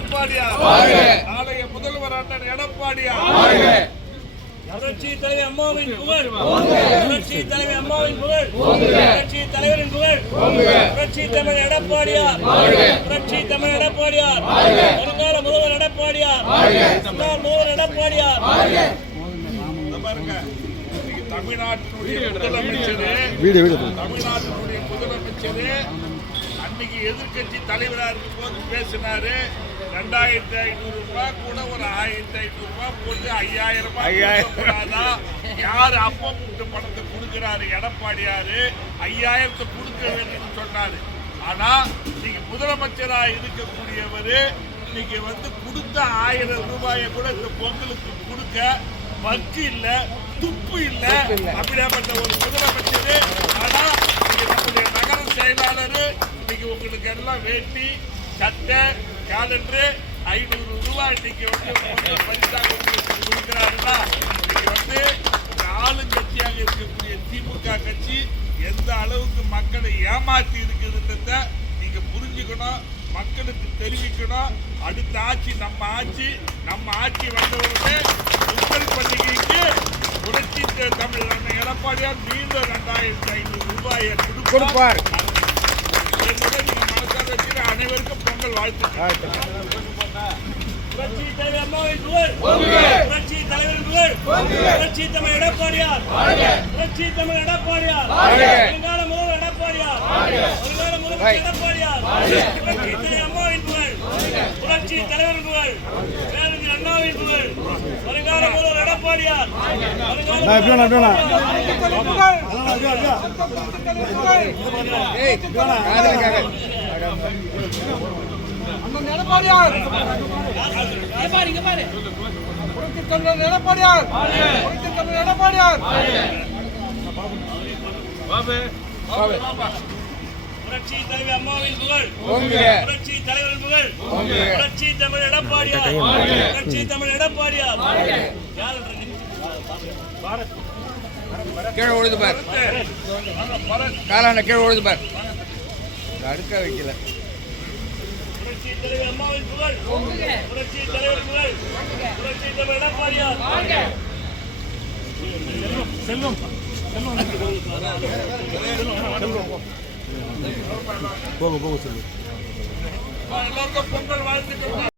எடப்பாடியார், நாளைய முதல்வர் அண்ணன் எடப்பாடியார், புரட்சி தலைவர் அம்மாவின் புகழ், புரட்சி தலைவர் அம்மாவின் புகழ், புரட்சி தலைவரின் புகழ், புரட்சி தமிழ் எடப்பாடியார், புரட்சி தமிழ் எடப்பாடியார், வருங்கால முதல்வர் எடப்பாடியார், முன்னாள் முதல்வர் எடப்பாடியார். தமிழ்நாட்டினுடைய முதலமைச்சர் அன்னைக்கு எதிர்கட்சி தலைவராக இருக்கும் போது பேசினாரு. 2500 ரூபாய் கூட ஒரு 1500 ரூபாய் போட்டு 5000 ரூபாய் யாரு அப்பம் கூட்டு பணத்தை கொடுக்கிறாரு எடப்பாடியாரு 5000 கொடுக்க வேண்டும் சொன்னாரு. ஆனா இன்னைக்கு முதலமைச்சரா இருக்கக்கூடியவர் இன்னைக்கு கொடுத்த 1000 ரூபாயை கூட இந்த பொங்கலுக்கு கொடுக்க வக்கு இல்ல, துப்பு இல்ல. அப்படியாப்பட்ட ஒரு முதலமைச்சர். ஆனா நம்முடைய நகர செயலாளர் இன்னைக்கு உங்களுக்கு எல்லாம் வேட்டி சட்டை கேலண்டரு 500 ரூபாய் இன்னைக்கு பரிசாக கொடுக்கிறாருன்னா இன்னைக்கு ஆளுங்கட்சியாக இருக்கக்கூடிய திமுக கட்சி எந்த அளவுக்கு மக்களை ஏமாற்றி இருக்குதுன்றத நீங்க புரிஞ்சுக்கணும், மக்களுக்கு தெரிவிக்கணும். அடுத்த ஆட்சி நம்ம ஆட்சி வந்தவருமே பொங்கல் பண்டிகைக்கு புரட்சி தமிழ் எடப்பாடியார் மீண்டும் 2500 ரூபாயை கொடுப்பார். அனைவருக்கும் பொங்கல் வாழ்த்துக்கள். புரட்சி தலைவர் அம்மாவின் புகழ், புரட்சி தலைவரின் புகழ், புரட்சி தமிழ் எடப்பாடியார், புரட்சி தமிழ் எடப்பாடியார், வருங்கால முதல்வர் எடப்பாடியார், வருங்கால முதல்வர் எடப்பாடியார், புரட்சி தலைவர் அம்மாவின் புகழ், புரட்சி தலைவரின் புகழ், பேரறிஞர் அண்ணாவின் புகழ், வருங்கால முதல்வர் எடப்பாடியார், எடப்பாடியார் புரட்சி தமிழர் எடப்பாடியார், புரட்சி தமிழர் எடப்பாடியார், புரட்சி தலைவர் அம்மாவின் புகழ், புரட்சி தலைவரின் புகழ், புரட்சி தமிழ் எடப்பாடியார், புரட்சி தமிழ் எடப்பாடியார். கீழே ஓடுது பார், காலான கீழே ஓடுது பார், அடுக்க வைக்கல. புரட்சி தலைவர் அம்மாவின் புகழ், புரட்சி தலைவரின் புகழ், புரட்சி தமிழ் எடப்பாடியார். செல்வம் போங்க செல்வம். எல்லாருக்கும் பொங்கல் வாழ்த்துக்கள்.